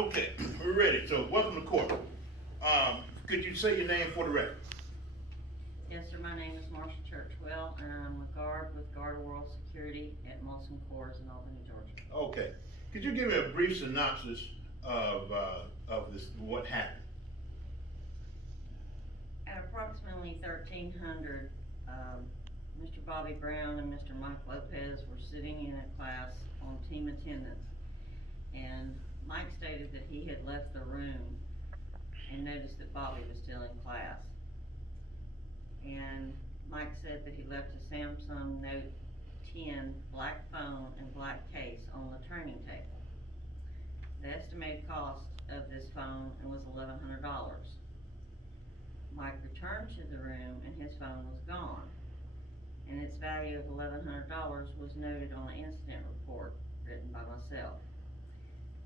Okay, we're ready. So welcome to court. Could you say your name for the record? Yes, sir, my name is Marsha Churchwell, and I'm a guard with Guard World Security at Molson Coors in Albany, Georgia. Okay. Could you give me a brief synopsis of this, what happened? At approximately 1300, Mr. Bobby Brown and Mr. Mike Lopez were sitting in a class on team attendance, and Mike stated that he had left the room and noticed that Bobby was still in class. And Mike said that he left a Samsung Note 10 black phone and black case on the training table. The estimated cost of this phone was $1,100. Mike returned to the room and his phone was gone, and its value of $1,100 was noted on the incident report written by myself.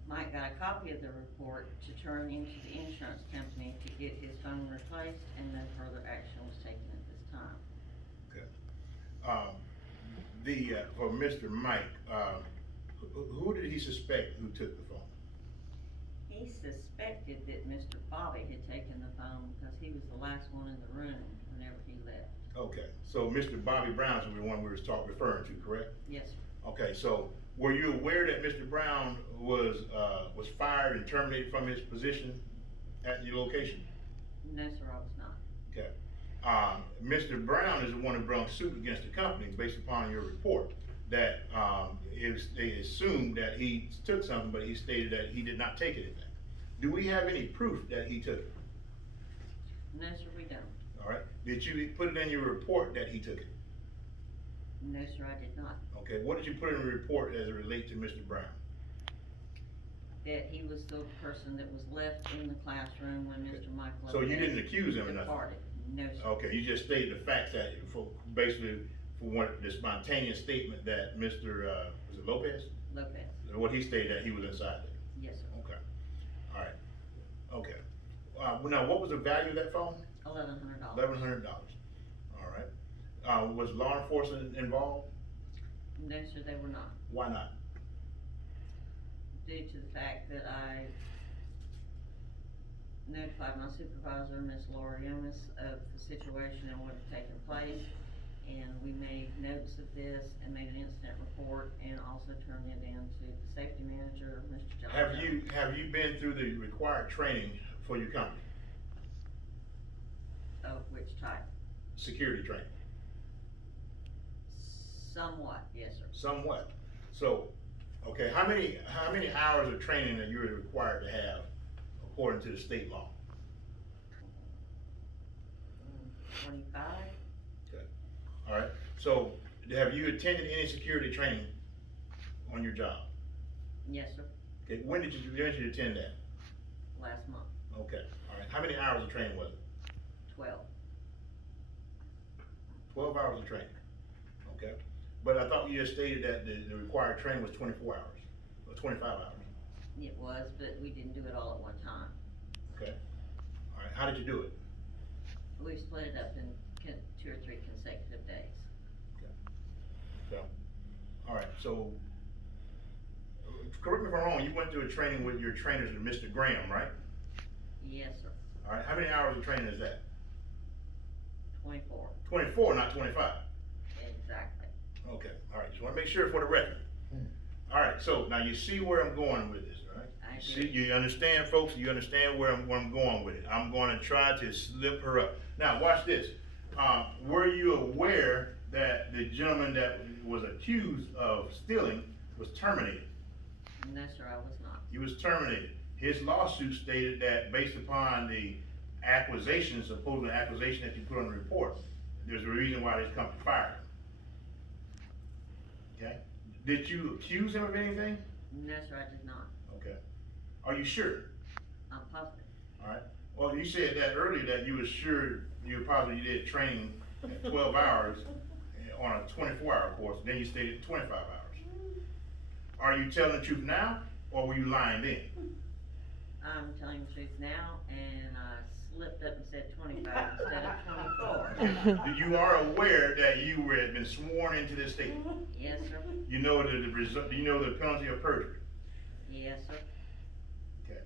Mike got a copy of the report to turn into the insurance company to get his phone replaced, and no further action was taken at this time. Okay. For Mr. Mike, who did he suspect who took the phone? He suspected that Mr. Bobby had taken the phone because he was the last one in the room whenever he left. Okay, so Mr. Bobby Brown is the one we were referring to, correct? Yes, sir. Okay, so were you aware that Mr. Brown was fired and terminated from his position at your location? No, sir, I was not. Okay. Mr. Brown is the one who brought suit against the company based upon your report that they assumed that he took something, but he stated that he did not take anything. Do we have any proof that he took it? No, sir, we don't. All right. Did you put it in your report that he took it? No, sir, I did not. Okay. What did you put in the report as it relates to Mr. Brown? That he was the person that was left in the classroom when Mr. Mike Lopez So you didn't accuse him of nothing? departed. No, sir. Okay, you just stated the facts that, basically, for what, the spontaneous statement that Mr., was it Lopez? Lopez. What he stated that he was inside there? Yes, sir. Okay, all right, okay. Well, now, what was the value of that phone? $1,100. $1,100, all right. Was law enforcement involved? No, sir, they were not. Why not? Due to the fact that I notified my supervisor, Ms. Laura Yomis, of the situation and what had taken place, and we made notes of this and made an incident report and also turned it in to the safety manager, Mr. John. Have you been through the required training for your company? Of which type? Security training? Somewhat, yes, sir. Somewhat. So, okay, how many hours of training are you required to have according to the state law? 25? Okay, all right. So, have you attended any security training on your job? Yes, sir. Okay, when did you attend that? Last month, Okay, all right. How many hours of training was it? 12. 12 hours of training. Okay, but I thought you just stated that the required training was 24 hours, or 25 hours. It was, but we didn't do it all at one time. Okay, all right. How did you do it? We split it up in 2 or 3 consecutive days. So, all right, so, correct me if I'm wrong, you went through a training with your trainers, Mr. Graham, right? Yes, sir. All right, how many hours of training is that? 24. 24, not 25. Exactly. Okay, all right, just wanna make sure for the record. All right, so now you see where I'm going with this, all right? I See, do. you understand, folks, you understand where I'm going with it. I'm gonna try to slip her up. Now, watch this. Were you aware that the gentleman that was accused of stealing was terminated? No, sir, I was not. He was terminated. His lawsuit stated that based upon the supposed accusation that you put on the report, there's a reason why this company fired him. Okay? Did you accuse him of anything? No, sir, I did not. Okay. Are you sure? I'm positive. All right. Well, you said that earlier that you were sure, you were positive you did training at 12 hours on a 24-hour course, then you stated 25 hours. Are you telling the truth now, or were you lying then? I'm telling the truth now, and I slipped up and said 25 instead of 24. You are aware that you had been sworn into this state. Yes, sir. You know the result. You know the penalty of perjury. Yes, sir. Okay.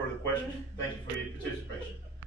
further questions. Thank you for your participation.